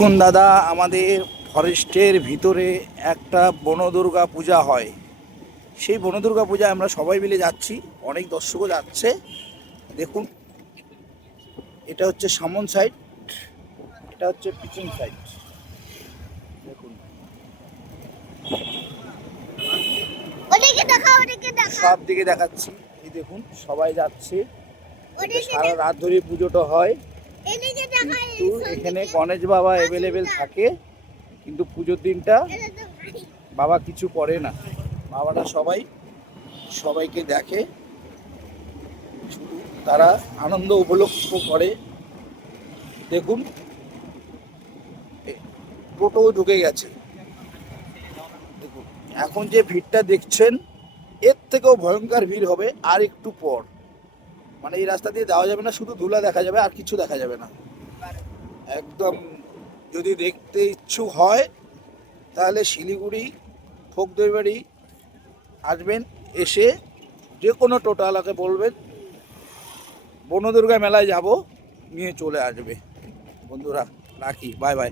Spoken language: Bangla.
দেখুন দাদা, আমাদের ফরেস্টের ভিতরে একটা বনদুর্গা পূজা হয়। সেই বনদুর্গা পূজায় আমরা সবাই মিলে যাচ্ছি, অনেক দর্শকও যাচ্ছে। দেখুন, এটা হচ্ছে সামন সাইড, এটা হচ্ছে পিছন সাইড। দেখুন, সব দিকে দেখাচ্ছি। এই দেখুন, সবাই যাচ্ছে। সারা রাত ধরে পুজোটা হয়, কিন্তু এখানে গণেশ বাবা অ্যাভেলেবেল থাকে, কিন্তু পুজোর দিনটা বাবা কিছু করে না। বাবারা সবাইকে দেখে, শুধু তারা আনন্দ উপলক্ষ করে। দেখুন, টোটো ঢুকে গেছে। দেখুন, এখন যে ভিড়টা দেখছেন, এর থেকেও ভয়ঙ্কর ভিড় হবে আর একটু পর। মানে এই রাস্তা দিয়ে যাওয়া যাবে না, শুধু ধুলা দেখা যাবে, আর কিছু দেখা যাবে না। একদম, যদি দেখতে ইচ্ছুক হয় তাহলে শিলিগুড়ি ফোকদইবাড়ি আসবেন, এসে যে কোনো টোটোওয়ালাকে বলবেন বনদুর্গা মেলায় যাব, নিয়ে চলে আসবে। বন্ধুরা, রাখি, বাই বাই।